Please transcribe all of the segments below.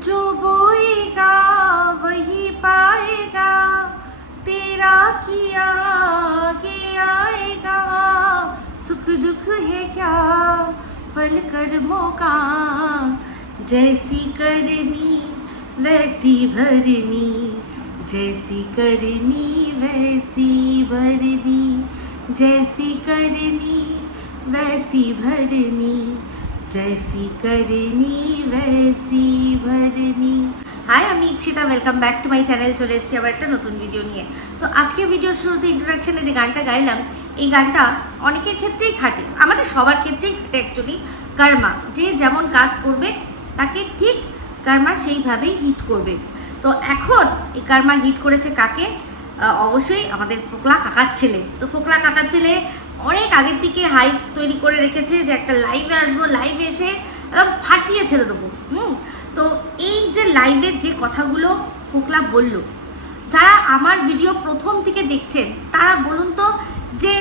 जो बोएगा वही पाएगा। तेरा किया आगे आएगा। सुख दुख है क्या? फल कर्मों का जैसी करनी, वैसी भरनी। जैसी करनी, वैसी भरनी। जैसी करनी, वैसी भरनी। জয়সি করেনি বৈসি ভরনি হাই আমি Ipsita welcome back to my channel চলে এসেছি আবার একটা নতুন ভিডিও নিয়ে। তো আজকে ভিডিওর শুরুতে ইন্ট্রোডাকশানে যে গানটা গাইলাম, এই গানটা অনেকের ক্ষেত্রেই খাটে, আমাদের সবার ক্ষেত্রেই খাটে অ্যাকচুয়ালি কার্মা, যে যেমন কাজ করবে, তাকে ঠিক কার্মা সেইভাবেই হিট করবে। তো এখন এই কার্মা হিট করেছে কাকে? অবশ্যই আমাদের ফোকলা কাকার ছেলে। তো ফোকলা কাকার ছেলে অনেক আগের থেকে হাইপ তৈরি করে রেখেছে যে একটা লাইভে আসব লাইভে এসে একদম ফাটিয়ে ছেড়ে দেবো, হুম? তো এই যে লাইভের যে কথাগুলো ফোকলা বলল, যারা আমার ভিডিও প্রথম থেকে দেখছেন, তারা বলুন তো যে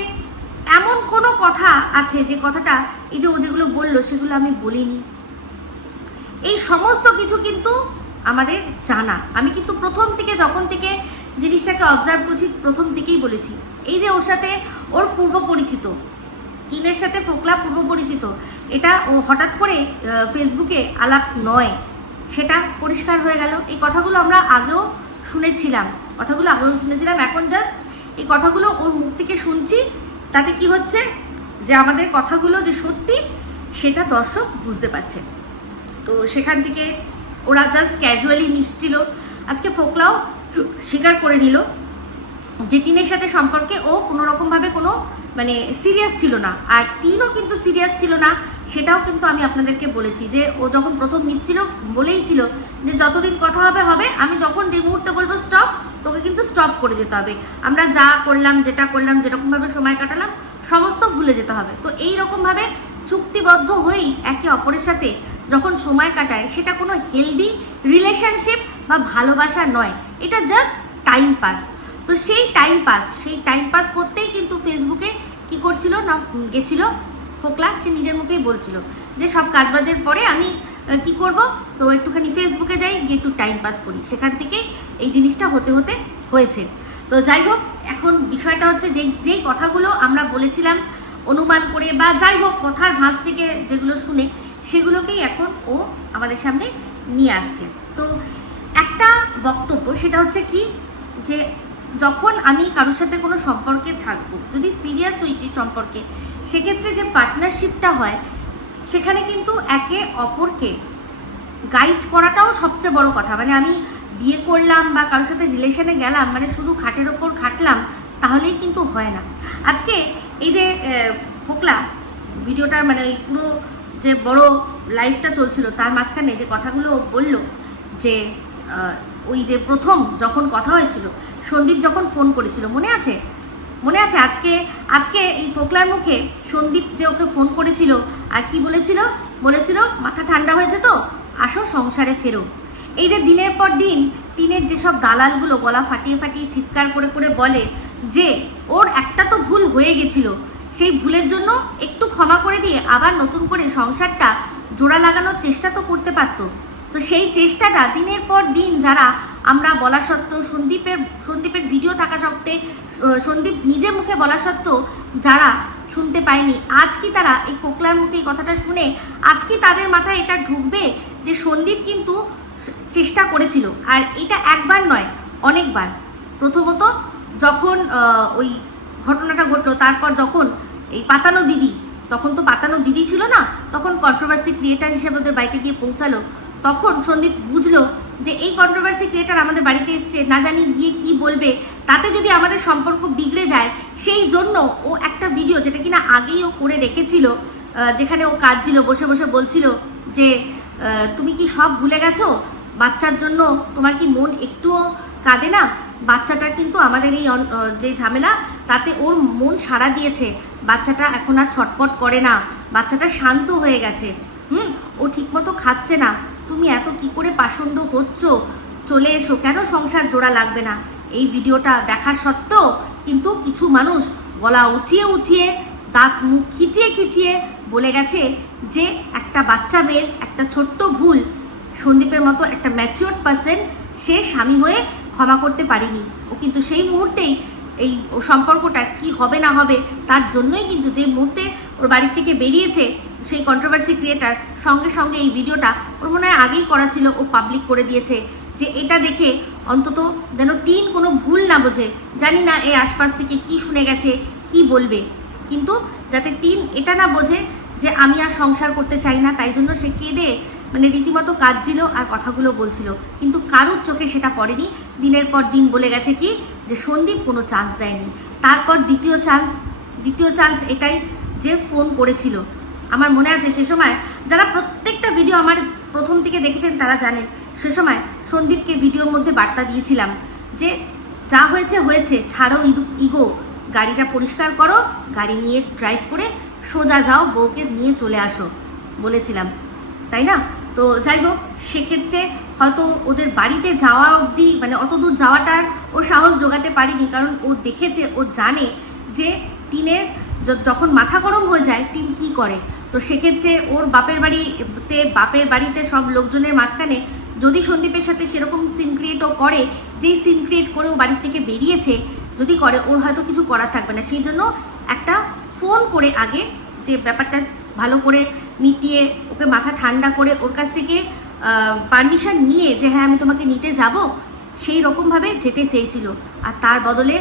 এমন কোনো কথা আছে যে কথাটা, এই যে ও যেগুলো বলল, সেগুলো আমি বলিনি। এই সমস্ত কিছু কিন্তু আমাদের জানা। আমি কিন্তু প্রথম থেকে, যখন থেকে জিনিসটাকে অবজার্ভ করছি, প্রথম থেকেই বলেছি। এই যে ওর সাথে ওর পূর্ব পরিচিত কিনের সাথে ফোকলা পূর্ব পরিচিত, এটা ও হঠাৎ করে ফেসবুকে আলাপ নয়, সেটা পরিষ্কার হয়ে গেল। এই কথাগুলো আমরা আগেও শুনেছিলাম, কথাগুলো আগেও শুনেছিলাম, এখন জাস্ট এই কথাগুলো ওর মুখ থেকে শুনছি, তাতে কি হচ্ছে যে আমাদের কথাগুলো যে সত্যি, সেটা দর্শক বুঝতে পারছে। তো সেখান থেকে ওরা জাস্ট ক্যাজুয়ালি মিশছিল। আজকে ফোকলাও স্বীকার করে নিল যে টিনের সাথে সম্পর্কে ও কোনো রকমভাবে কোনো মানে সিরিয়াস ছিল না। আর টিনও কিন্তু সিরিয়াস ছিল না, সেটাও কিন্তু আমি আপনাদেরকে বলেছি যে ও যখন প্রথম মিশছিল বলেই ছিল যে যতদিন কথা হবে হবে, আমি যখন যে মুহূর্তে বলব স্টপ তোকে কিন্তু স্টপ করে যেতে হবে। আমরা যা করলাম, যেটা করলাম, যেরকমভাবে সময় কাটালাম, সমস্ত ভুলে যেতে হবে। তো এই রকমভাবে চুক্তিবদ্ধ হয়েই একে অপরের সাথে যখন সময় কাটায়, সেটা কোনো হেলদি রিলেশনশিপ বা ভালোবাসা নয়। এটা জাস্ট টাইম পাস তো সেই টাইম পাস সেই টাইম পাস করতেই কিন্তু ফেসবুকে কি করছিল না, গেছিল ফোকলা, সে নিজের মুখেই বলছিল যে সব কাজবাজের পরে আমি কি করব? তো একটুখানি ফেসবুকে যাই, গিয়ে একটু টাইম পাস করি। সেখান থেকেই এই জিনিসটা হতে হতে হয়েছে। তো যাই হোক, এখন বিষয়টা হচ্ছে যে যেই কথাগুলো আমরা বলেছিলাম অনুমান করে বা যাই হোক কথার ভাঁজ থেকে যেগুলো শুনে, সেগুলোকেই এখন ও আমাদের সামনে নিয়ে আসছে। তো একটা বক্তব্য সেটা হচ্ছে কি? যে যখন আমি কারোর সাথে কোনো সম্পর্কে থাকব, যদি সিরিয়াস হয়েছি সম্পর্কে, সেক্ষেত্রে যে পার্টনারশিপটা হয়, সেখানে কিন্তু একে অপরকে গাইড করাটাও সবচেয়ে বড় কথা। মানে আমি বিয়ে করলাম বা কারোর সাথে রিলেশনে গেলাম মানে শুধু খাটের ওপর খাটলাম, তাহলেই কিন্তু হয় না। আজকে এই যে ফোকলা, ভিডিওটার মানে ওই পুরো যে বড় লাইফটা চলছিল, তার মাঝখানে যে কথাগুলো বলল যে ওই যে প্রথম যখন কথা হয়েছিল, সন্দীপ যখন ফোন করেছিল, মনে আছে? মনে আছে আজকে? আজকে এই ফোকলার মুখে সন্দীপ যে ওকে ফোন করেছিল, আর কি বলেছিল? বলেছিল, মাথা ঠান্ডা হয়েছে তো, আসো সংসারে ফেরো। এই যে দিনের পর দিন টিনের যেসব দালালগুলো গলা ফাটিয়ে ফাটিয়ে চিৎকার করে করে বলে যে, ওর একটা তো ভুল হয়ে গেছিল, সেই ভুলের জন্য একটু ক্ষমা করে দিয়ে আবার নতুন করে সংসারটা জোড়া লাগানোর চেষ্টা তো করতে পারতো। তো সেই চেষ্টাটা দিনের পর দিন যারা আমরা বলা সত্ত্বেও সন্দীপের সন্দীপের ভিডিও থাকা সত্ত্বে সন্দীপ নিজে মুখে বলা সত্ত্বেও যারা শুনতে পায়নি, আজ কি তারা এই ফোকলার মুখে এই কথাটা শুনে, আজ কি তাদের মাথায় এটা ঢুকবে যে সন্দীপ কিন্তু চেষ্টা করেছিল? আর এটা একবার নয়, অনেকবার। প্রথমত যখন ওই ঘটনাটা ঘটলো, তারপর যখন এই পাতানো দিদি, তখন তো পাতানো দিদি ছিল না, তখন কন্ট্রোভার্সি ক্রিয়েটার হিসেবে ওদের বাড়িতে গিয়ে পৌঁছালো। তখন সন্দীপ বুঝলো যে এই কন্ট্রোভার্সি ক্রিয়েটার আমাদের বাড়িতে এসছে, না জানি গিয়ে কি বলবে। তাতে যদি আমাদের সম্পর্ক বিগড়ে যায়, সেই জন্য ও একটা ভিডিও যেটা কিনা আগেই ও করে রেখেছিল যেখানে ও কাঁদছিল, বসে বসে বলছিল যে তুমি কি সব ভুলে গেছো? বাচ্চার জন্য তোমার কি মন একটুও কাঁদে না? বাচ্চাটার কিন্তু আমাদের এই যে ঝামেলা, তাতে ওর মন সাড়া দিয়েছে। বাচ্চাটা এখন আর ছটপট করে না। বাচ্চাটা শান্ত হয়ে গেছে। হুম? ও ঠিকমতো খাচ্ছে না। তুমি এত কি করে পাষণ্ড হচ্ছ? চলে এসো। কেন সংসার জোড়া লাগবে না? এই ভিডিওটা দেখার সত্ত্বেও কিন্তু কিছু মানুষ গলা উঁচিয়ে উঁচিয়ে, দাঁত মুখ খিচিয়ে খিচিয়ে বলে গেছে যে একটা বাচ্চা মেয়ের একটা ছোট্ট ভুল, সন্দীপের মতো একটা ম্যাচিওর পার্সন সে স্বামী হয়ে ক্ষমা করতে পারেনি। ও কিন্তু সেই মুহূর্তেই এই সম্পর্কটা কি হবে না হবে তার জন্যই কিন্তু যে মুহূর্তে ওর বাড়ির থেকে বেরিয়েছে সেই কন্ট্রোভার্সি ক্রিয়েটার সঙ্গে সঙ্গে এই ভিডিওটা ওর মনে হয় আগেই করা ছিল, ও পাবলিক করে দিয়েছে যে এটা দেখে অন্তত যেন টিন কোনো ভুল না বোঝে। জানি না এই আশপাশ থেকে কি শুনে গেছে, কি বলবে। কিন্তু যাতে টিন এটা না বোঝে যে আমি আর সংসার করতে চাই না, তাই জন্য সে কেঁদে মানে রীতিমতো কাঁদছিল আর কথাগুলো বলছিল। কিন্তু কারোর চোখে সেটা পড়েনি। দিনের পর দিন বলে গেছে কি যে সন্দীপ কোনো চান্স দেয়নি। তারপর দ্বিতীয় চান্স দ্বিতীয় চান্স এটাই যে ফোন করেছিল। আমার মনে আছে সে সময় যারা প্রত্যেকটা ভিডিও আমার প্রথম থেকে দেখেছেন তারা জানেন, সে সময় সন্দীপকে ভিডিওর মধ্যে বার্তা দিয়েছিলাম যে, যা হয়েছে হয়েছে, ছাড়ো ইগো, গাড়িটা পরিষ্কার করো, গাড়ি নিয়ে ড্রাইভ করে সোজা যাও, বউকে নিয়ে চলে আসো, বলেছিলাম। তাই না? তো যাই হোক, সেক্ষেত্রে হয়তো ওদের বাড়িতে যাওয়া অবধি মানে অত দূর যাওয়াটার ও সাহস জোগাতে পারিনি, কারণ ও দেখেছে, ও জানে যে, টিনের যখন মাথা গরম হয়ে যায়, টিন কি করে? তো সেক্ষেত্রে ওর বাপের বাড়িতে বাপের বাড়িতে সব লোকজনের মাঝখানে যদি সন্দীপের সাথে সেরকম সিন ক্রিয়েটও করে, যেই সিন ক্রিয়েট করে ও বাড়ির থেকে বেরিয়েছে, যদি করে, ওর হয়তো কিছু করার থাকবে না। সেই জন্য একটা ফোন করে আগে যে ব্যাপারটা ভালো করে মিটিয়ে, ওকে মাথা ঠান্ডা করে ওর কাছ থেকে পারমিশন নিয়ে যে হ্যাঁ আমি তোমাকে নিতে যাব, সেই রকমভাবে যেতে চেয়েছিল। আর তার বদলে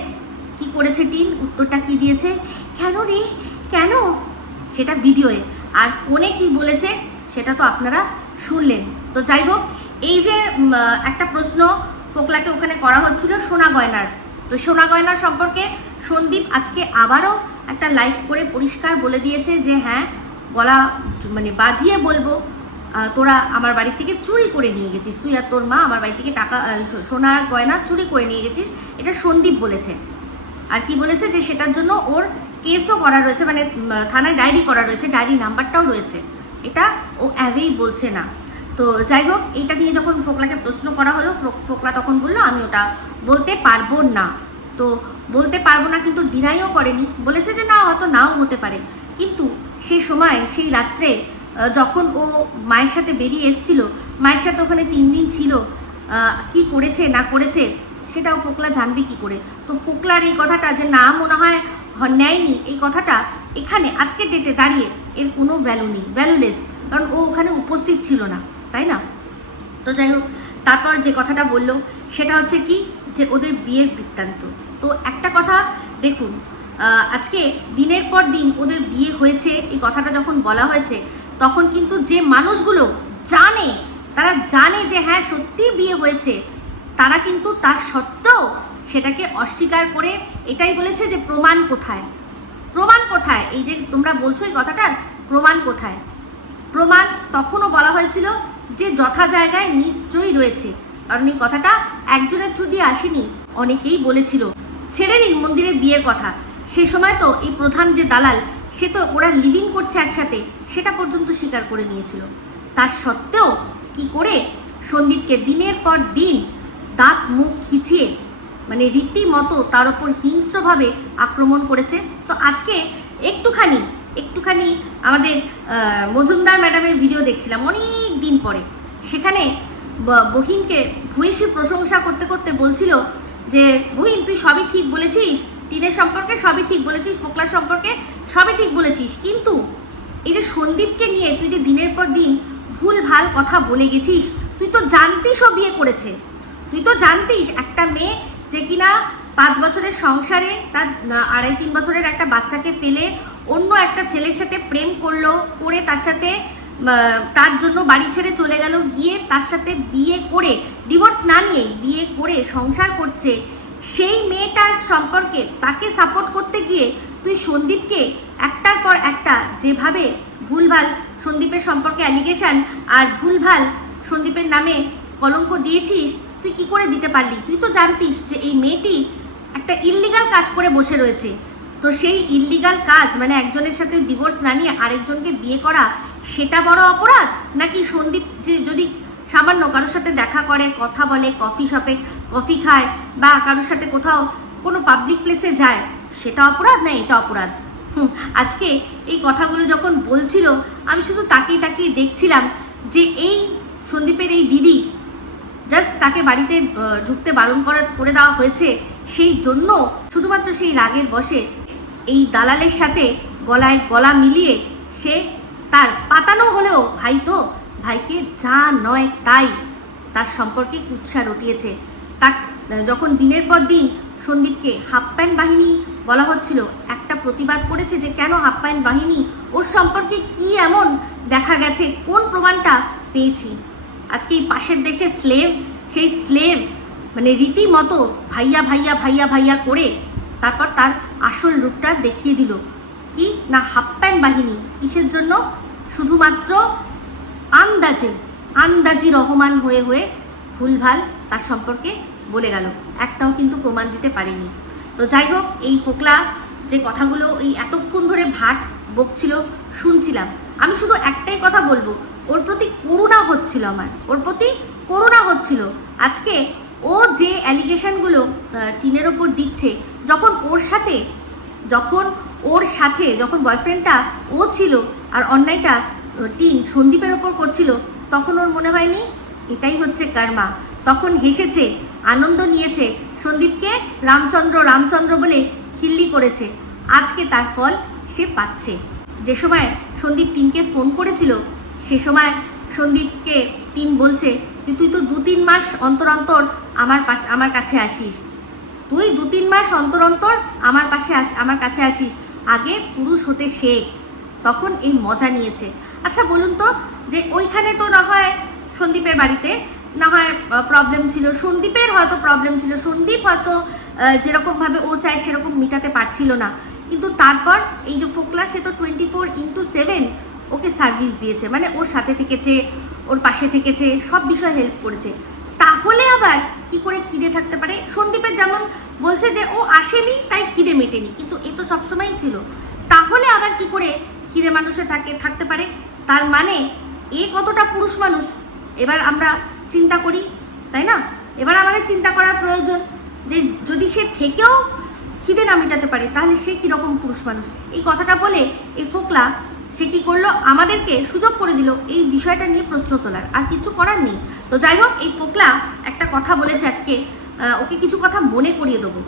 কি করেছে টিন উত্তরটা কি দিয়েছে? কেন রে? কেন? সেটা ভিডিওয়ে আর ফোনে কি বলেছে সেটা তো আপনারা শুনলেন। তো যাই হোক, এই যে একটা প্রশ্ন ফোকলাকে ওখানে করা হচ্ছিল সোনা গয়নার। তো সোনা গয়নার সম্পর্কে সন্দীপ আজকে আবারও একটা লাইভ করে পরিষ্কার বলে দিয়েছে যে হ্যাঁ গলা মানে বাজিয়ে বলব তোরা আমার বাড়ি থেকে চুরি করে নিয়ে গেছিস। তুই আর তোর মা আমার বাড়ি থেকে টাকা সোনার গয়না চুরি করে নিয়ে গেছিস। এটা সন্দীপ বলেছে। আর কি বলেছে যে, সেটার জন্য ওর কেসও করা রয়েছে মানে থানায় ডায়েরি করা রয়েছে ডায়েরি নাম্বারটাও রয়েছে। এটা ও অ্যাভেই বলছে না। তো যাই হোক, এটা নিয়ে যখন ফোকলাকে প্রশ্ন করা হলো, ফোক- ফোকলা তখন বলল, আমি ওটা বলতে পারব না। তো বলতে পারব না কিন্তু ডিনাইও করেনি। বলেছে যে না, হয়তো নাও হতে পারে। কিন্তু সেই সময়, সেই রাত্রে যখন ও মায়ের সাথে বেরিয়ে এসেছিল, মায়ের সাথে ওখানে তিন দিন ছিল কি করেছে, না করেছে, সেটাও ফোকলা জানবে কি করে? তো ফোকলার এই কথাটা যে না মনে হয় নেয়নি। এই কথাটা এখানে, আজকের ডেটে দাঁড়িয়ে এর কোনো ভ্যালু নেই ভ্যালুলেস কারণ ও ওখানে উপস্থিত ছিল না, তাই না? তো যাই হোক, তারপর যে কথাটা বলল, সেটা হচ্ছে কি যে ওদের বিয়ের বৃত্তান্ত। তো একটা কথা দেখুন আজকে দিনের পর দিন ওদের বিয়ে হয়েছে, এই কথাটা যখন বলা হয়েছে, তখন কিন্তু যে মানুষগুলো জানে, তারা জানে যে হ্যাঁ সত্যিই বিয়ে হয়েছে, তারা কিন্তু তার সত্ত্বেও সেটাকে অস্বীকার করে এটাই বলেছে যে প্রমাণ কোথায়? প্রমাণ কোথায়? এই যে তোমরা বলছো এই কথাটার প্রমাণ কোথায়? প্রমাণ তখনও বলা হয়েছিল যে যথা জায়গায় নিশ্চয়ই রয়েছে। কারণ এই কথাটা একজনের থ্রু দিয়ে আসেনি, অনেকেই বলেছিল। ছেড়ে দিন মন্দিরের বিয়ের কথা। সে সময় তো এই প্রধান যে দালাল, সে তো ওরা লিভিং করছে একসাথে, সেটা পর্যন্ত স্বীকার করে নিয়েছিল। তার সত্ত্বেও কি করে সন্দীপকে দিনের পর দিন দাঁত মুখ খিচিয়ে মানে রীতিমতো তার ওপর হিংস্রভাবে আক্রমণ করেছে। তো আজকে একটুখানি একটুখানি আমাদের মজুমদার ম্যাডামের ভিডিও দেখছিলাম অনেক দিন পরে। সেখানে বহিনকে ভূয়সী প্রশংসা করতে করতে বলছিল যে, বহিন, তুই সবই ঠিক বলেছিস, টিনের সম্পর্কে সবই ঠিক বলেছিস, ফোকলার সম্পর্কে সবই ঠিক বলেছিস, কিন্তু এই যে সন্দীপকে নিয়ে তুই যে দিনের পর দিন ভুল ভালো কথা বলে গেছিস, তুই তো জানতিস ও বিয়ে করেছে। তুই তো জানতিস একটা মেয়ে যে কিনা পাঁচ বছরের সংসারে তার আড়াই তিন বছরের একটা বাচ্চাকে ফেলে অন্য একটা ছেলের সাথে প্রেম করল, করে তার সাথে তার জন্য বাড়ি ছেড়ে চলে গেল, গিয়ে তার সাথে বিয়ে করে ডিভোর্স না নিয়ে বিয়ে করে সংসার করছে, সেই মেয়েটার সম্পর্কে তাকে সাপোর্ট করতে গিয়ে তুই সন্দীপকে একটার পর একটা যেভাবে ভুলভাল সন্দীপের সম্পর্কে অ্যালিগেশন আর ভুলভাল সন্দীপের নামে কলঙ্ক দিয়েছিস তুই কি করে দিতে পারলি? তুই তো জানতিস যে এই মেয়েটি একটা ইল্লিগাল কাজ করে বসে রয়েছে। তো সেই ইল্লিগাল কাজ মানে একজনের সাথে ডিভোর্স না নিয়ে আরেকজনকে বিয়ে করা সেটা বড় অপরাধ? নাকি সন্দীপ যে যদি সামান্য কারোর সাথে দেখা করে কথা বলে কফি শপে কফি খায় বা কারোর সাথে কোথাও কোনো পাবলিক প্লেসে যায় সেটা অপরাধ না এটা অপরাধ? হুম, আজকে এই কথাগুলো যখন বলছিল আমি শুধু তাকিয়ে তাকিয়ে দেখছিলাম যে এই সন্দীপের এই দিদি জাস্ট তাকে বাড়িতে ঢুকতে বারণ করা, করে দেওয়া হয়েছে, সেই জন্য শুধুমাত্র সেই রাগের বসে এই দালালের সাথে গলায় গলা মিলিয়ে সে তার পাতানো হলেও, ভাই তো, ভাইকে যা নয় তাই তার সম্পর্কে কুৎসা রটিয়েছে। তার যখন দিনের পর দিন সন্দীপকে হাফ প্যান্ট বাহিনী বলা হচ্ছিল, একটা প্রতিবাদ করেছে যে কেন হাফ প্যান্ট বাহিনী, ওর সম্পর্কে কি এমন দেখা গেছে, কোন প্রমাণটা পেয়েছি? আজকে এই পাশের দেশে স্লেভ সেই স্লেভ মানে রীতিমতো ভাইয়া ভাইয়া ভাইয়া ভাইয়া করে তারপর তার আসল রূপটা দেখিয়ে দিল। কি? না হাফ প্যান্ট বাহিনী। কিসের জন্য? শুধুমাত্র আন্দাজে, আন্দাজি রহমান হয়ে হয়ে ভুলভাল তার সম্পর্কে বলে গেল। একটাও কিন্তু প্রমাণ দিতে পারেনি। তো যাই হোক, এই ফোকলা যে কথাগুলো, এই এতক্ষণ ধরে ভাট বকছিল, শুনছিলাম। আমি শুধু একটাই কথা বলব, ওর প্রতি করুণা হচ্ছিল আমার। ওর প্রতি করুণা হচ্ছিল। আজকে ও যে অ্যালিগেশনগুলো টিনের ওপর দিচ্ছে, যখন ওর সাথে, যখন ওর সাথে, যখন বয়ফ্রেন্ডটা ও ছিল আর অন্যায়টা টিন সন্দীপের ওপর করছিল, তখন ওর মনে হয়নি? এটাই হচ্ছে কর্মা। তখন হেসেছে, আনন্দ নিয়েছে, সন্দীপকে রামচন্দ্র রামচন্দ্র বলে খিল্লি করেছে। আজকে তার ফল সে পাচ্ছে। যে সময় সন্দীপ টিনকে ফোন করেছিল, সে সময় সন্দীপকে টিন বলছে যে তুই তো দু তিন মাস অন্তর অন্তর আমার পাশ, আমার কাছে আসিস। তুই দু তিন মাস অন্তর অন্তর আমার পাশে আস, আমার কাছে আসিস। আগে পুরুষ হতে শেখ। তখন এই মজা নিয়েছে। আচ্ছা বলুন তো, যে ওইখানে তো না হয় সন্দীপের বাড়িতে, না হয় প্রবলেম ছিল। সন্দীপের হয়তো প্রবলেম ছিল। সন্দীপ হয়তো যেরকমভাবে ও চায় সেরকম মেটাতে পারছিল না। কিন্তু তারপর এই যে ফোকলা, সে তো twenty four into seven okay service দিয়েছে মানে ওর সাথে থেকেছে, ওর পাশে থেকেছে, সব বিষয়ে হেল্প করেছে। তাহলে আবার কি করে খিদে থাকতে পারে? সন্দীপের যেমন বলছে যে ও আসেনি, তাই খিদে মেটেনি, কিন্তু এ তো সবসময়ই ছিল। তাহলে আবার কি করে খিদে মানুষে থাকে, থাকতে পারে? তার মানে এ কতটা পুরুষ মানুষ, এবার আমরা চিন্তা করি, তাই না? এবার আমাদের চিন্তা করার প্রয়োজন যে যদি সে থেকেও খিদে না মেটাতে পারে, তাহলে সে কীরকম পুরুষ মানুষ? এই কথাটা বলে এই ফোকলা সে কি করল? আমাদেরকে সুযোগ করে দিল এই বিষয়টা নিয়ে প্রশ্ন তোলার। আর কিছু করার নেই। তো যাই হোক, এই ফোকলা একটা কথা বলেছে আজকে। ওকে কিছু কথা মনে করিয়ে দেবো।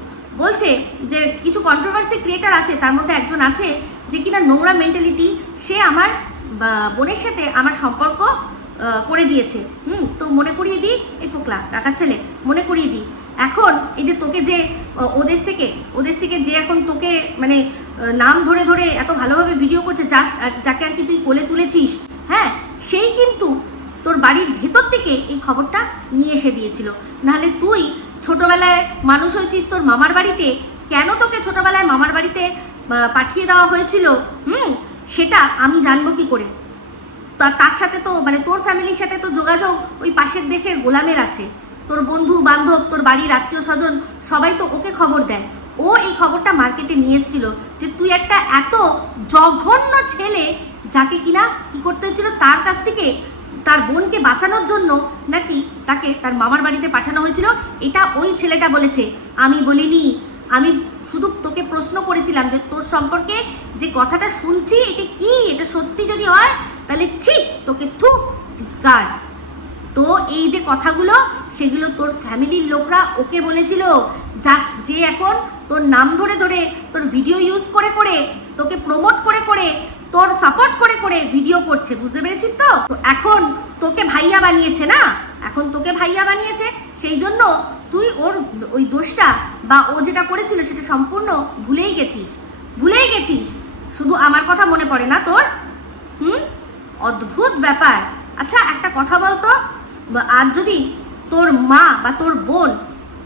বলছে যে, কিছু কন্ট্রোভার্সি ক্রিয়েটার আছে, তার মধ্যে একজন আছে যে কিনা নোংরা মেন্টালিটি সে আমার বোনের সাথে আমার সম্পর্ক করে দিয়েছে। হুম, তো মনে করিয়ে দিই এই ফোকলা কাকার ছেলে, মনে করিয়ে দিই। এখন এই যে তোকে যে ওদের থেকে ওদের থেকে যে এখন তোকে মানে নাম ধরে ধরে এত ভালোভাবে ভিডিও করছে যা যাকে আর কি তুই কোলে তুলেছিস হ্যাঁ? সেই কিন্তু তোর বাড়ির ভেতর থেকে এই খবরটা নিয়ে এসে দিয়েছিল। নাহলে তুই ছোটবেলায় মানুষ হয়েছিস তোর মামার বাড়িতে, কেন তোকে ছোটবেলায় মামার বাড়িতে পাঠিয়ে দেওয়া হয়েছিল? হুম? সেটা আমি জানব কি করে? তার সাথে তো মানে তোর ফ্যামিলির সাথে তো যোগাযোগ ওই পাশের দেশের গোলামের আছে। তোর বন্ধু, বান্ধব, তোর বাড়ির আত্মীয় স্বজন, সবাই তো ওকে খবর দেয়। ও এই খবরটা মার্কেটে নিয়ে এসেছিল যে তুই একটা এত জঘন্য ছেলে যাকে কিনা কি করতে হয়েছিল তার কাছ থেকে তার বোনকে বাঁচানোর জন্য নাকি তাকে তার মামার বাড়িতে পাঠানো হয়েছিল, এটা ওই ছেলেটা বলেছে। আমি বলিনি, আমি শুধু তোকে প্রশ্ন করেছিলাম যে তোর সম্পর্কে যে কথাটা শুনছি, এটা কি? এটা সত্যি যদি হয়, তাহলে ছি, তোকে থু ধিক্কার তো এই যে কথাগুলো, সেগুলো তোর ফ্যামিলির লোকরা ওকে বলেছিল, যাস, যে এখন তোর নাম ধরে ধরে, তোর ভিডিও ইউজ করে করে, তোকে প্রমোট করে করে, তোর সাপোর্ট করে করে ভিডিও করছে, বুঝতে পেরেছিস তো এখন তোকে ভাইয়া বানিয়েছে না? এখন তোকে ভাইয়া বানিয়েছে, সেই জন্য তুই ওর ওই দোষটা বা ও যেটা করেছিল সেটা সম্পূর্ণ ভুলেই গেছিস ভুলেই গেছিস। শুধু আমার কথা মনে পড়ে না তোর? হুম? অদ্ভুত ব্যাপার। আচ্ছা একটা কথা বলতো বা- আর যদি তোর মা বা তোর বোন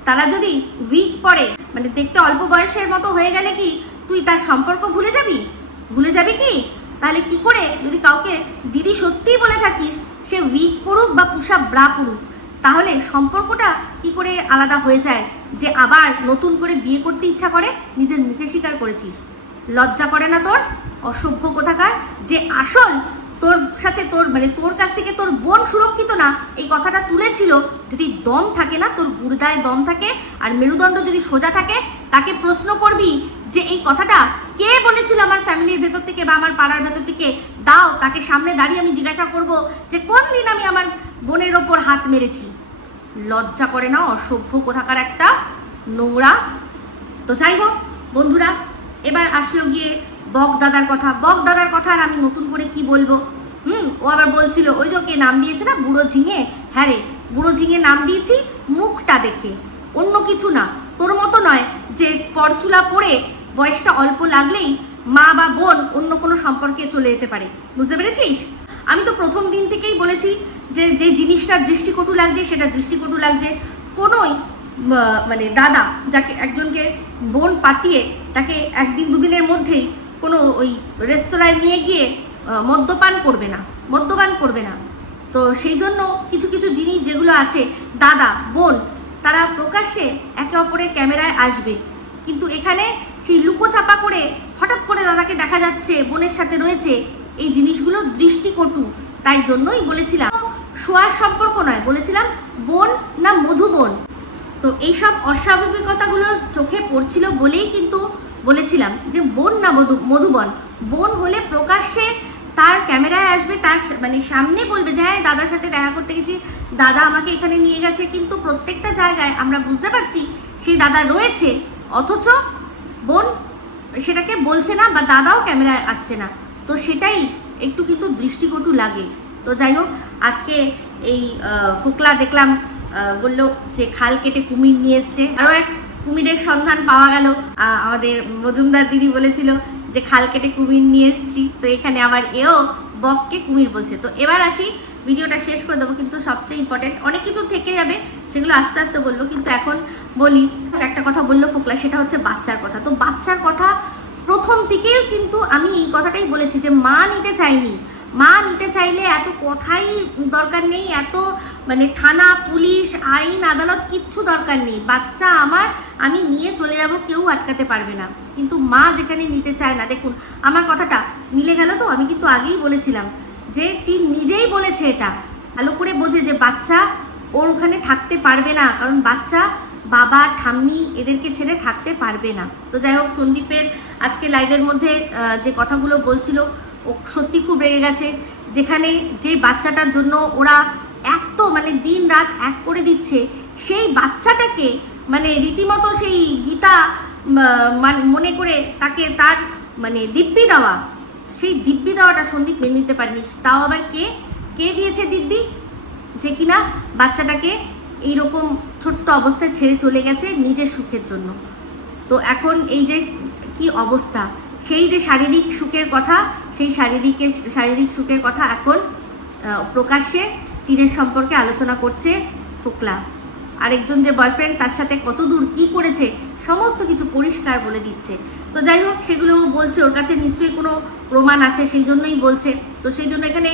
তারা যদি উইক পড়ে মানে দেখতে অল্প বয়সের মতো হয়ে গেলে কি তুই তার সম্পর্ক ভুলে যাবি? ভুলে যাবি কি? তাহলে কি করে যদি কাউকে দিদি সত্যিই বলে থাকিস, সে উইক পড়ুক বা পুষা ব্রা পড়ুক, তাহলে সম্পর্কটা কি করে আলাদা হয়ে যায়? যে আবার নতুন করে বিয়ে করতে ইচ্ছা করে, নিজের মুখে স্বীকার করেছিস। লজ্জা করে না তোর? অসভ্য কোথাকার? যে আসল তোর সাথে তোর মানে তোর কাছ থেকে তোর বোন সুরক্ষিত না, এই কথাটা তুলেছিল। যদি দম থাকে না, তোর গুরুদায় দম থাকে, আর মেরুদণ্ড যদি সোজা থাকে, তাকে প্রশ্ন করবি যে এই কথাটা কে বলেছিল আমার ফ্যামিলির ভেতর থেকে বা আমার পাড়ার ভেতর থেকে? দাও, তাকে সামনে দাঁড়িয়ে আমি জিজ্ঞাসা করব যে কোন দিন আমি আমার বোনের ওপর হাত মেরেছি। লজ্জা করে না, অসভ্য কোথাকার একটা নোংরা। তো যাই হোক, বন্ধুরা, এবার আসলো গিয়ে বক দাদার কথা, বক দাদার কথা আর আমি নতুন করে কি বলব? হুম, ও আবার বলছিল, ওই যে ওকে নাম দিয়েছে না, বুড়ো ঝিঙে? হ্যাঁ রে, বুড়ো ঝিঙে নাম দিয়েছি মুখটা দেখে। অন্য কিছু না, তোর মতো নয় যে পরচুলা পরে বয়সটা অল্প লাগলেই মা বা বোন অন্য কোনো সম্পর্কে চলে যেতে পারে। বুঝতে পেরেছিস? আমি তো প্রথম দিন থেকেই বলেছি যে যে জিনিসটা দৃষ্টিকটু লাগছে সেটা দৃষ্টিকটু লাগছে। কোনোই মানে দাদা যাকে একজনকে বোন পাতিয়ে তাকে একদিন দুদিনের মধ্যেই কোনো ওই রেস্তোরাঁয় নিয়ে গিয়ে মদ্যপান করবে না, মদ্যপান করবে না। তো সেই জন্য কিছু কিছু জিনিস যেগুলো আছে, দাদা, বোন, তারা প্রকাশ্যে একে অপরের ক্যামেরায় আসবে। কিন্তু এখানে সেই লুকোচাপা করে হঠাৎ করে দাদাকে দেখা যাচ্ছে, বোনের সাথে রয়েছে। এই জিনিসগুলো দৃষ্টিকটু, তাই জন্যই বলেছিলাম। শোয়ার সম্পর্ক নয়, বলেছিলাম বোন না মধুবন। তো এইসব অস্বাভাবিকতাগুলো চোখে পড়ছিল বলেই কিন্তু বলেছিলাম যে বোন না মধু, মধুবন। বোন হলে প্রকাশ্যে তার ক্যামেরায় আসবে, তার মানে সামনে বলবে যে হ্যাঁ দাদার সাথে দেখা করতে গেছি, দাদা আমাকে এখানে নিয়ে গেছে। কিন্তু প্রত্যেকটা জায়গায় আমরা বুঝতে পারছি সেই দাদা রয়েছে, অথচ বোন সেটাকে বলছে না বা দাদাও ক্যামেরায় আসছে না। তো সেটাই একটু কিন্তু দৃষ্টিকটু লাগে। তো যাই হোক, আজকে এই ফোকলা দেখলাম বলল যে খাল কেটে কুমির নিয়ে এসছে। আরও এক কুমিরের সন্ধান পাওয়া গেল। আমাদের মজুমদার দিদি বলেছিল যে খাল কেটে কুমির নিয়ে এসেছি। তো এখানে আবার এও বককে কুমির বলছে। তো এবার আসি, ভিডিওটা শেষ করে দেবো, কিন্তু সবচেয়ে ইম্পর্টেন্ট অনেক কিছু থেকে যাবে, সেগুলো আস্তে আস্তে বলব। কিন্তু এখন বলি, একটা কথা বলল ফোকলা, সেটা হচ্ছে বাচ্চার কথা। তো বাচ্চার কথা প্রথম থেকেও কিন্তু আমি এই কথাটাই বলেছি যে মা নিতে চাইনি মা নিতে চাইলে এত কথাই দরকার নেই, এত মানে থানা, পুলিশ, আইন, আদালত কিচ্ছু দরকার নেই। বাচ্চা আমার, আমি নিয়ে চলে যাব, কেউ আটকাতে পারবে না। কিন্তু মা যেখানে নিতে চায় না, দেখুন, আমার কথাটা মিলে গেল তো, আমি কিন্তু আগেই বলেছিলাম যে টিম নিজেই বলেছে এটা। ভালো করে বোঝে যে বাচ্চা ওর ওখানে থাকতে পারবে না, কারণ বাচ্চা বাবা, ঠাম্মি এদেরকে ছেড়ে থাকতে পারবে না। তো যাই হোক, সন্দীপের আজকে লাইভের মধ্যে যে কথাগুলো বলছিল ও সত্যি খুব রেগে গেছে। যেখানে যে বাচ্চাটার জন্য ওরা এত মানে দিন রাত এক করে দিচ্ছে, সেই বাচ্চাটাকে মানে রীতিমতো সেই গীতা মনে করে তাকে তার মানে দিব্যি দেওয়া। সেই দিব্যি দেওয়াটা সন্দীপ মেনে নিতে পারেনি। তাও আবার কে? কে দিয়েছে দিব্যি? যে কিনা বাচ্চাটাকে এইরকম ছোট্ট অবস্থায় ছেড়ে চলে গেছে নিজের সুখের জন্য। তো এখন এই যে কি অবস্থা? সেই যে শারীরিক সুখের কথা, সেই শারীরিকের, শারীরিক সুখের কথা এখন প্রকাশ্যে টিনের সম্পর্কে আলোচনা করছে ফোকলা। আরেকজন যে বয়ফ্রেন্ড তার সাথে কত দূর কি করেছে, সমস্ত কিছু পরিষ্কার বলে দিচ্ছে। তো যাই হোক, সেগুলো বলছে, ওর কাছে নিশ্চয়ই কোনো প্রমাণ আছে, সেই জন্যই বলছে। তো সেই জন্য এখানে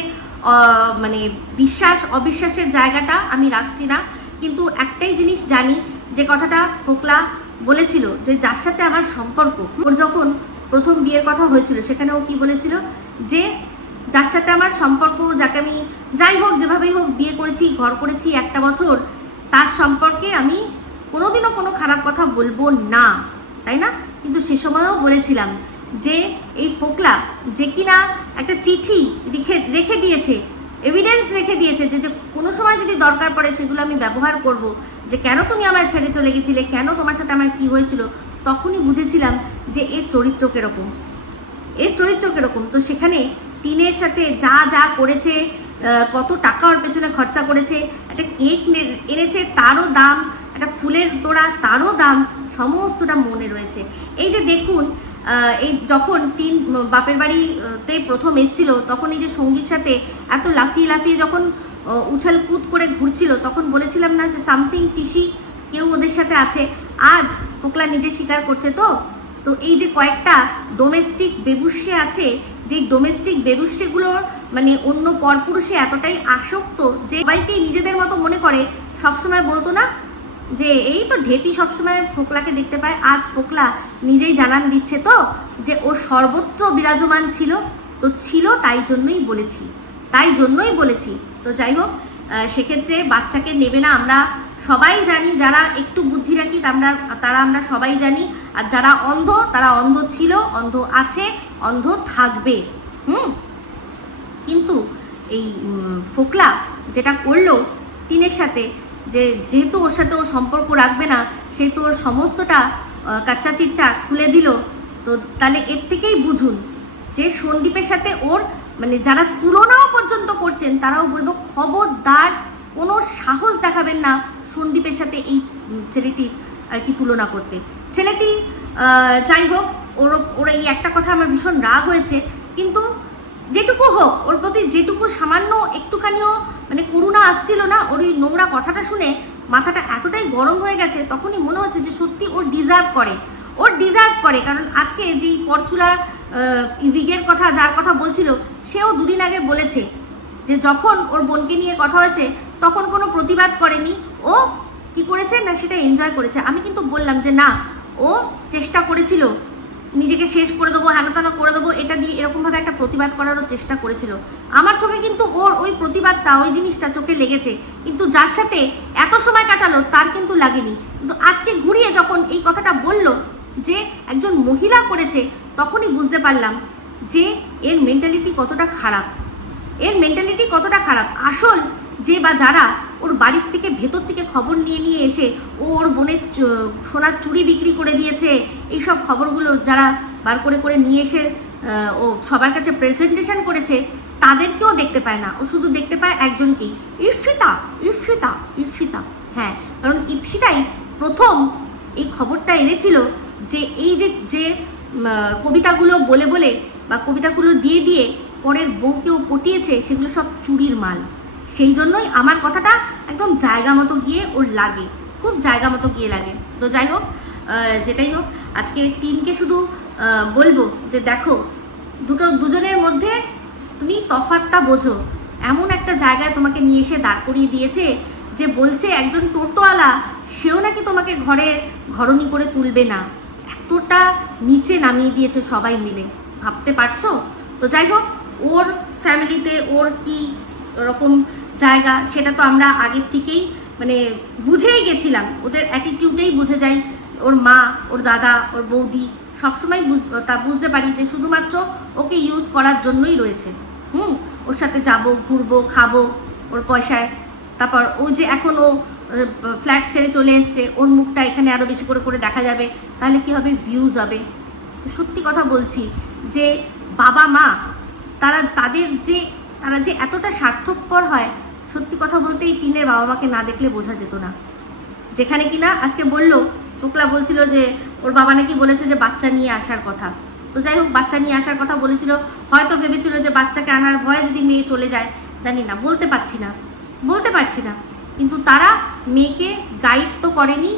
মানে বিশ্বাস, অবিশ্বাসের জায়গাটা আমি রাখছি না। কিন্তু একটাই জিনিস জানি, যে কথাটা ফোকলা বলেছিল, যে যার সাথে আমার সম্পর্ক, ওর যখন প্রথম বিয়ের কথা হয়েছিল, সেখানে ও কি বলেছিল? যে যার সাথে আমার সম্পর্ক, যাকে আমি যাই হোক, যেভাবেই হোক বিয়ে করেছি, ঘর করেছি একটা বছর, তার সম্পর্কে আমি কোনোদিনও কোনো খারাপ কথা বলব না, তাই না? কিন্তু সে সময়ও বলেছিলাম যে এই ফোকলা যে কিনা একটা চিঠি রেখে রেখে দিয়েছে এভিডেন্স রেখে দিয়েছে যে কোনো সময় যদি দরকার পড়ে সেগুলো আমি ব্যবহার করব, যে কেন তুমি আমায় ছেড়ে চলে গেছিলে, কেন তোমার সাথে আমার কি হয়েছিল তখনই বুঝেছিলাম যে এর চরিত্র কীরকম। এর চরিত্র কীরকম? তো সেখানে টিনের সাথে যা যা করেছে কত টাকা ওর পেছনে খরচা করেছে, একটা কেক এনেছে, তারও দাম, একটা ফুলের তোড়া, তারও দাম, সমস্তটা মনে রয়েছে। এই যে দেখুন এই যখন টিন বাপের বাড়িতে প্রথম এসেছিল, তখন এই যে সঙ্গীর সাথে এত লাফিয়ে লাফিয়ে যখন উছাল কুদ করে ঘুরছিল, তখন বলেছিলাম না যে সামথিং ফিশি কেউ ওদের সাথে আছে? আজ ফোকলা নিজে স্বীকার করছে তো? তো এই যে কয়েকটা ডোমেস্টিক বেবুষ্যে আছে, যে ডোমেস্টিক বেবুষ্যেগুলোর মানে অন্য পরপুরুষে এতটাই আসক্ত যে সবাইকেই নিজেদের মতো মনে করে, সবসময় বলতো না? যে এই তো ঢেপি সবসময় ফোকলাকে দেখতে পায়, আজ ফোকলা নিজেই জানান দিচ্ছে তো যে ও সর্বত্র বিরাজমান ছিল। তো ছিল তাই জন্যই বলেছি, তাই জন্যই বলেছি। তো যাই হোক সেক্ষেত্রে বাচ্চাকে নেবে না, আমরা সবাই জানি যারা একটু বুদ্ধি রাখি আমরা, তারা আমরা সবাই জানি। আর যারা অন্ধ, তারা অন্ধ ছিল, অন্ধ আছে, অন্ধ থাকবে। হুম? কিন্তু এই ফোকলা যেটা করল টিনের সাথে, যে যেহেতু ওর সাথে ও সম্পর্ক রাখবে না সেহেতু ওর সমস্তটা কাচ্চা চিটটা খুলে দিল। তো তাহলে এর থেকেই বুঝুন যে সন্দীপের সাথে ওর মানে যারা তুলনাও পর্যন্ত করছেন, তারাও বলব খবরদার কোনো সাহস দেখাবেন না সন্দীপের সাথে এই ছেলেটির আর কি তুলনা করতে। ছেলেটি যাই হোক, ওর ওর এই একটা কথা আমার ভীষণ রাগ হয়েছে, কিন্তু যেটুকু হোক, ওর প্রতি যেটুকু সামান্য একটুখানিও মানে করুণা আসছিল না, ওর ওই নোংরা কথাটা শুনে মাথাটা এতটাই গরম হয়ে গেছে, তখনই মনে হচ্ছে যে সত্যি ওর ডিজার্ভ করে। ওর ডিজার্ভ করে, কারণ আজকে যেই পরচুলার ইভিগের কথা, যার কথা বলছিল, সেও দুদিন আগে বলেছে যে যখন ওর বোনকে নিয়ে কথা হয়েছে, তখন কোনো প্রতিবাদ করেনি। ও কি করেছে? না, সেটা এনজয় করেছে। আমি কিন্তু বললাম যে, না, ও চেষ্টা করেছিল। নিজেকে শেষ করে দেবো, হানাতানা করে দেবো। এটা দিয়ে এরকমভাবে একটা প্রতিবাদ করারও চেষ্টা করেছিল। আমার চোখে কিন্তু ওর ওই প্রতিবাদটা, ওই জিনিসটা চোখে লেগেছে। কিন্তু যার সাথে এত সময় কাটালো, তার কিন্তু লাগেনি। কিন্তু আজকে ঘুরিয়ে যখন এই কথাটা বলল যে একজন মহিলা করেছে, তখনই বুঝতে পারলাম যে এর মেন্টালিটি কতটা খারাপ। এর মেন্টালিটি কতটা খারাপ? আসল যে বা যারা ওর বাড়ির থেকে ভেতর থেকে খবর নিয়ে নিয়ে এসে ওর বোনের সোনার চুরি বিক্রি করে দিয়েছে, এইসব খবরগুলো যারা বার করে করে নিয়ে এসে ও সবার কাছে প্রেজেন্টেশন করেছে, তাদেরকেও দেখতে পায় না। ও শুধু দেখতে পায় একজনকেই। ঈর্ষিতা ঈর্ষিতা ঈর্ষিতা। হ্যাঁ কারণ ঈপ্সিতাই প্রথম এই খবরটা এনেছিল যে এই যে যে কবিতাগুলো বলে বলে বা কবিতাগুলো দিয়ে দিয়ে পরের বউকেও পটিয়েছে, সেগুলো সব চুরির মাল। সেই জন্যই আমার কথাটা একদম জায়গা মতো গিয়ে ওর লাগে, খুব জায়গা মতো গিয়ে লাগে। তো যাই হোক যেটাই হোক, আজকে টিনকে শুধু বলব যে দেখো, দুটো দুজনের মধ্যে তুমি তফাতটা বোঝো। এমন একটা জায়গায় তোমাকে নিয়ে এসে দাঁড় করিয়ে দিয়েছে যে বলছে একজন টোটোওয়ালা, সেও নাকি তোমাকে ঘরে ঘরনি করে তুলবে না। এতটা নিচে নামিয়ে দিয়েছে সবাই মিলে। ভাবতে পারছ? তো যাই হোক ওর ফ্যামিলিতে ওর কি রকম জায়গা সেটা তো আমরা আগের থেকেই মানে বুঝেই গেছিলাম। ওদের অ্যাটিটিউডেই বুঝে যাই। ওর মা, ওর দাদা, ওর বৌদি সবসময় তা বুঝতে পারি যে শুধুমাত্র ওকে ইউজ করার জন্যই রয়েছে। হুম, ওর সাথে যাব, ঘুরবো, খাব ওর পয়সায়। তারপর ও যে এখন ও ফ্ল্যাট ছেড়ে চলে এসছে, ওর মুখটা এখানে আরও বেশি করে করে দেখা যাবে। তাহলে কি হবে? ভিউজ হবে। তো সত্যি কথা বলছি যে বাবা মা তারা তাদের যে, তারা যে এতটা স্বার্থপর হয়, সত্যি কথা বলতে এই টিনের বাবা মাকে না দেখলে বোঝা যেত না। যেখানে কিনা আজকে বলল পোকলা বলছিল যে, ওর বাবা নাকি বলেছে যে বাচ্চা নিয়ে আসার কথা। তো যাই হোক, বাচ্চা নিয়ে আসার কথা বলেছিল। হয়তো ভেবেছিল যে বাচ্চাকে আনার ভয়ে যদি মেয়ে চলে যায়, জানি না, বলতে পারছি না। বলতে পারছি না। কিন্তু তারা মেয়েকে গাইড তো করেনি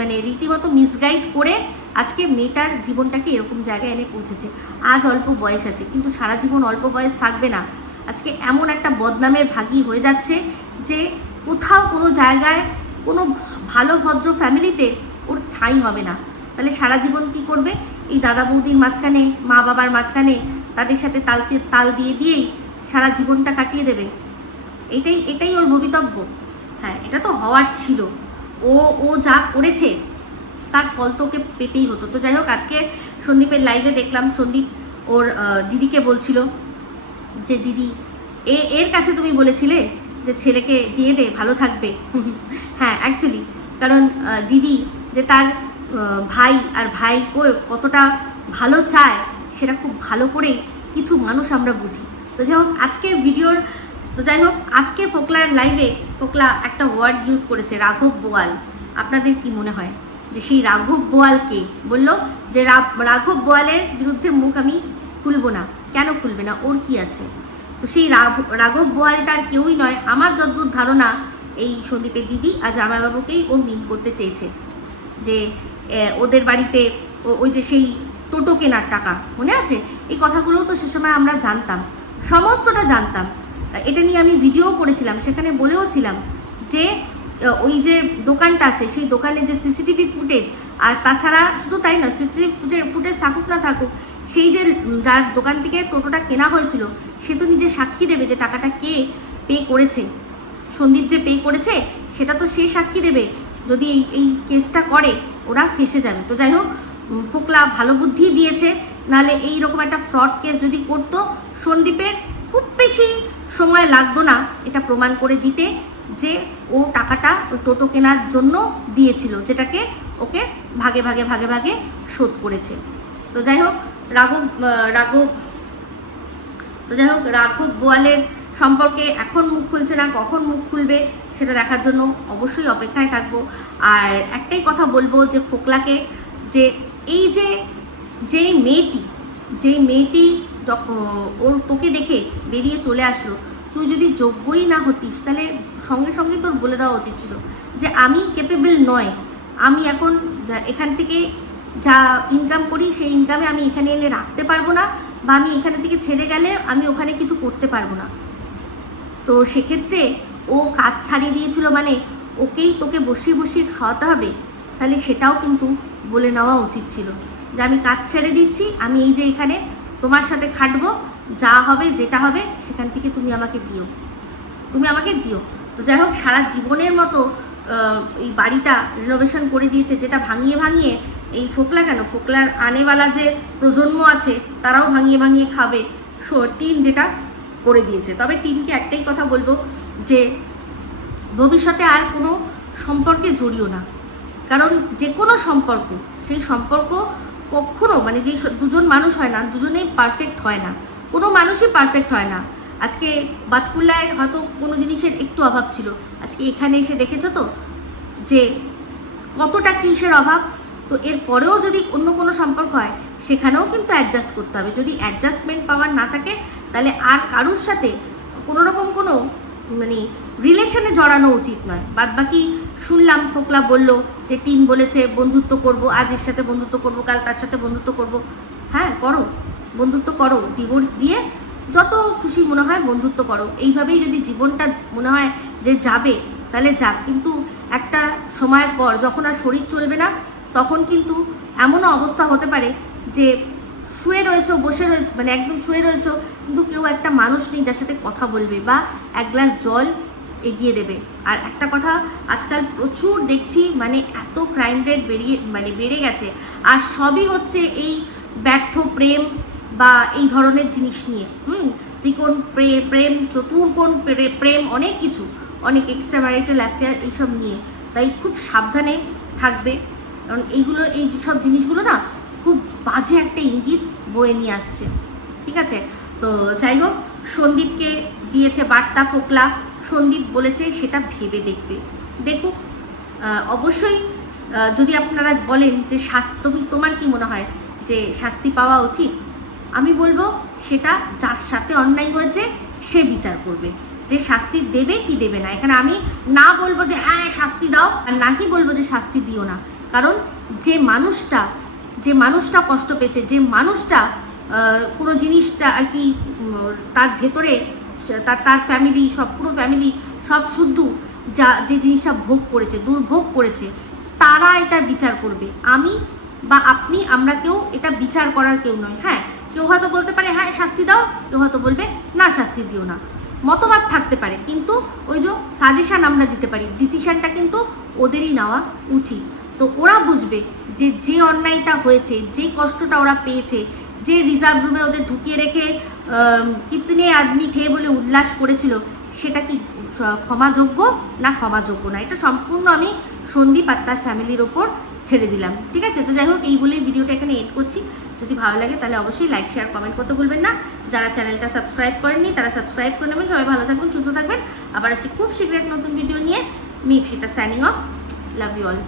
মানে রীতিমতো মিসগাইড করে আজকে মেয়েটার জীবনটাকে এরকম জায়গায় এনে পৌঁছেছে। আজ অল্প বয়স আছে, কিন্তু সারা জীবন অল্প বয়স থাকবে না। আজকে এমন একটা বদনামের ভাগী হয়ে যাচ্ছে যে কোথাও কোনো জায়গায় কোনো ভালো ভদ্র ফ্যামিলিতে ওর ঠাঁই হবে না। তাহলে সারা জীবন কি করবে? এই দাদা বৌদির মাঝখানে, মা বাবার মাঝখানে তাদের সাথে তাল তাল দিয়ে দিয়েই সারা জীবনটা কাটিয়ে দেবে। এটাই এটাই ওর ভবিতব্য। হ্যাঁ এটা তো হওয়ার ছিল। ও ও যা করেছে তার ফল তো ওকে পেতেই হতো। তো যাই হোক, আজকে সন্দীপের লাইভে দেখলাম সন্দীপ ওর দিদিকে বলছিল যে, দিদি, এ, এর কাছে তুমি বলেছিলে যে ছেলেকে দিয়ে দে, ভালো থাকবে। হ্যাঁ অ্যাকচুয়ালি কারণ দিদি যে তার ভাই আর ভাই কো- কতটা ভালো চায়, সেটা খুব ভালো করেই কিছু মানুষ আমরা বুঝি। তো যাই হোক, আজকের ভিডিওর, তো যাই হোক, আজকে ফোকলার লাইভে ফোকলা একটা ওয়ার্ড ইউজ করেছে, রাঘব বোয়াল। আপনাদের কি মনে হয়? যে সেই রাঘব বোয়ালকে বলল যে রাঘব বোয়ালের বিরুদ্ধে মুখ আমি খুলবো না। কেন খুলবে না? ওর কি আছে? তো সেই রাঘ- রাঘব আর কেউই নয়। আমার যতদূর ধারণা এই সন্দীপের দিদি আর জামাইবাবুকেই ও মিন করতে চেয়েছে যে ওদের বাড়িতে ওই যে সেই টোটো কেনার টাকা, মনে আছে? এই কথাগুলো তো সে সময় আমরা জানতাম। সমস্তটা জানতাম। এটা নিয়ে আমি ভিডিও করেছিলাম, সেখানে বলেও ছিলাম যে ওই যে দোকানটা আছে, সেই দোকানের যে সিসিটিভি ফুটেজ আর তাছাড়া শুধু তাই না সিসিটিভি ফুটেজ ফুটেজ থাকুক না থাকুক, সেই যে যার দোকান থেকে টোটোটা কেনা হয়েছিল, সে তো নিজে সাক্ষী দেবে যে টাকাটা কে পে করেছে। সন্দীপ যে পে করেছে, সেটা তো সে সাক্ষী দেবে। যদি এই এই কেসটা করে, ওরা ফেসে যাবে। তো যাই হোক ফোকলা ভালো বুদ্ধি দিয়েছে, নাহলে এই রকম একটা ফ্রড কেস যদি করতো, সন্দীপের খুব বেশি সময় লাগতো না এটা প্রমাণ করে দিতে। যে ও টাকাটা টোটো কেনার জন্য দিয়েছিল, যেটাকে ওকে ভাগে ভাগে ভাগে ভাগে শোধ করেছে। তো যাই হোক, রাঘব রাঘব, তো যাই হোক, রাঘব বোয়ালের সম্পর্কে এখন মুখ খুলছে না, কখন মুখ খুলবে সেটা দেখার জন্য অবশ্যই অপেক্ষায় থাকব। আর একটাই কথা বলব যে ফোকলাকে, যে এই যে, যেই মেয়েটি যেই মেয়েটি ওর তোকে দেখে বেরিয়ে চলে আসলো তুই যদি যোগ্যই না হতিস, তাহলে সঙ্গে সঙ্গে তোর বলে দেওয়া উচিত ছিল যে আমি কেপেবল নয়। আমি এখন এখান থেকে যা ইনকাম করি, সেই ইনকামে আমি এখানে এনে রাখতে পারব না বা আমি এখানে থেকে ছেড়ে গেলে আমি ওখানে কিছু করতে পারব না। তো সেক্ষেত্রে ও কাজ ছাড়িয়ে দিয়েছিল মানে ওকেই তোকে বসিয়ে বসিয়ে খাওয়াতে হবে, তাহলে সেটাও কিন্তু বলে নেওয়া উচিত ছিল। যে আমি কাজ ছেড়ে দিচ্ছি, আমি এই যে এখানে তোমার সাথে খাটবো যা হবে, যেটা হবে, সেখান থেকে তুমি আমাকে দিও। তুমি আমাকে দিও। তো যাই হোক, সারা জীবনের মতো এই বাড়িটা রিনোভেশন করে দিয়েছে, যেটা ভাঙিয়ে ভাঙিয়ে, এই ফোকলা কেন? ফোকলার আনেওয়ালা যে প্রজন্ম আছে, তারাও ভাঙিয়ে ভাঙিয়ে খাবে। সো, টিন যেটা করে দিয়েছে। তবে টিনকে একটাই কথা বলব, যে ভবিষ্যতে আর কোনো সম্পর্কে জড়িও না। কারণ যে কোনো সম্পর্ক, সেই সম্পর্ক কখনো মানে যেই দুজন মানুষ হয় না, দুজনেই পারফেক্ট হয় না। কোনো মানুষই পারফেক্ট হয় না। আজকে বাতকুল্লায় হয়তো কোনো জিনিসের একটু অভাব ছিল। আজকে এখানে এসে দেখেছ তো যে কতটা কিসের অভাব? তো এর পরেও যদি অন্য কোনো সম্পর্ক হয়, সেখানেও কিন্তু অ্যাডজাস্ট করতে হবে। যদি অ্যাডজাস্টমেন্ট পাওয়ার না থাকে, তাহলে আর কারুর সাথে কোনো রকম কোনো মানে রিলেশনে জড়ানো উচিত নয়। বাদ বাকি শুনলাম, ফোকলা বলল যে টিন বলেছে, বন্ধুত্ব করব, আজ এর সাথে বন্ধুত্ব করব, কাল তার সাথে বন্ধুত্ব করব। হ্যাঁ করো। বন্ধুত্ব করো ডিভোর্স দিয়ে যত খুশি মনে হয় বন্ধুত্ব করো। এইভাবেই যদি জীবনটা মনে হয় যে যাবে, তাহলে যাক। কিন্তু একটা সময়ের পর যখন আর শরীর চলবে না, তখন কিন্তু এমনও অবস্থা হতে পারে যে শুয়ে রয়েছো, বসে রয়েছে মানে একদম শুয়ে রয়েছো, কিন্তু কেউ একটা মানুষ নেই যার সাথে কথা বলবে বা এক গ্লাস জল এগিয়ে দেবে। আর একটা কথা, আজকাল প্রচুর দেখছি মানে এত ক্রাইম রেট বেরিয়ে মানে বেড়ে গেছে। আর সবই হচ্ছে এই ব্যর্থ প্রেম বা এই ধরনের জিনিস নিয়ে, হুম? ত্রিকোণ, প্রে- প্রেম, চতুর্কোণ, প্রে- প্রেম, অনেক কিছু, অনেক এক্সট্রা ম্যারিটাল অ্যাফেয়ার এইসব নিয়ে। তাই খুব সাবধানে থাকবে। কারণ এইগুলো, এই সব জিনিসগুলো না, খুব বাজে একটা ইঙ্গিত বয়ে নিয়ে আসছে। ঠিক আছে? তো যাই হোক, সন্দীপকে দিয়েছে বার্তা ফোকলা। সন্দীপ বলেছে সেটা ভেবে দেখবে। দেখুক অবশ্যই যদি আপনারা বলেন যে শাস্তি তোমার কি মনে হয় যে শাস্তি পাওয়া উচিত? আমি বলব সেটা যার সাথে অন্যায় হয়েছে, সে বিচার করবে। যে শাস্তি দেবে কি দেবে না। এখানে আমি না বলব যে হ্যাঁ শাস্তি দাও। আর নাহি বলব যে, শাস্তি দিও না। কারণ যে মানুষটা যে মানুষটা কষ্ট পেয়েছে, যে মানুষটা কোনো জিনিসটা আর কি তার ভেতরে তার তার ফ্যামিলি সব, পুরো ফ্যামিলি সব শুদ্ধ, যা, যে জিনিসটা ভোগ করেছে, দুর্ভোগ করেছে, তারা এটা বিচার করবে। আমি বা আপনি, আমরা কেউ এটা বিচার করার কেউ নয় হ্যাঁ কেউ হয়তো বলতে পারে হ্যাঁ শাস্তি দাও। কেউ হয়তো বলবে, না, শাস্তি দিও না। মতবাদ থাকতে পারে, কিন্তু ওই যে সাজেশান আমরা দিতে পারি ডিসিশনটা কিন্তু ওদেরই নেওয়া উচিত। তো ওরা বুঝবে যে যে অন্যায়টা হয়েছে, যে কষ্টটা ওরা পেয়েছে, যে রিজার্ভ রুমে ওদের ঢুকিয়ে রেখে কিতনে আদমি থে বলে উল্লাস করেছিল, সেটা কি ক্ষমাযোগ্য না ক্ষমাযোগ্য না? এটা সম্পূর্ণ আমি সন্দীপ আর তার ফ্যামিলির ওপর ছেড়ে দিলাম। ঠিক আছে? তো যাই হোক, এই বলেই ভিডিওটা এখানে এড করছি। যদি ভালো লাগে তাহলে অবশ্যই লাইক শেয়ার কমেন্ট করতে ভুলবেন না। যারা চ্যানেলটা সাবস্ক্রাইব করেননি, তারা সাবস্ক্রাইব করে নেবেন। সবাই ভালো থাকবেন, সুস্থ থাকবেন। আবার আসছি খুব শীঘ্র এক নতুন ভিডিও নিয়ে। মি ফিতা signing off love you all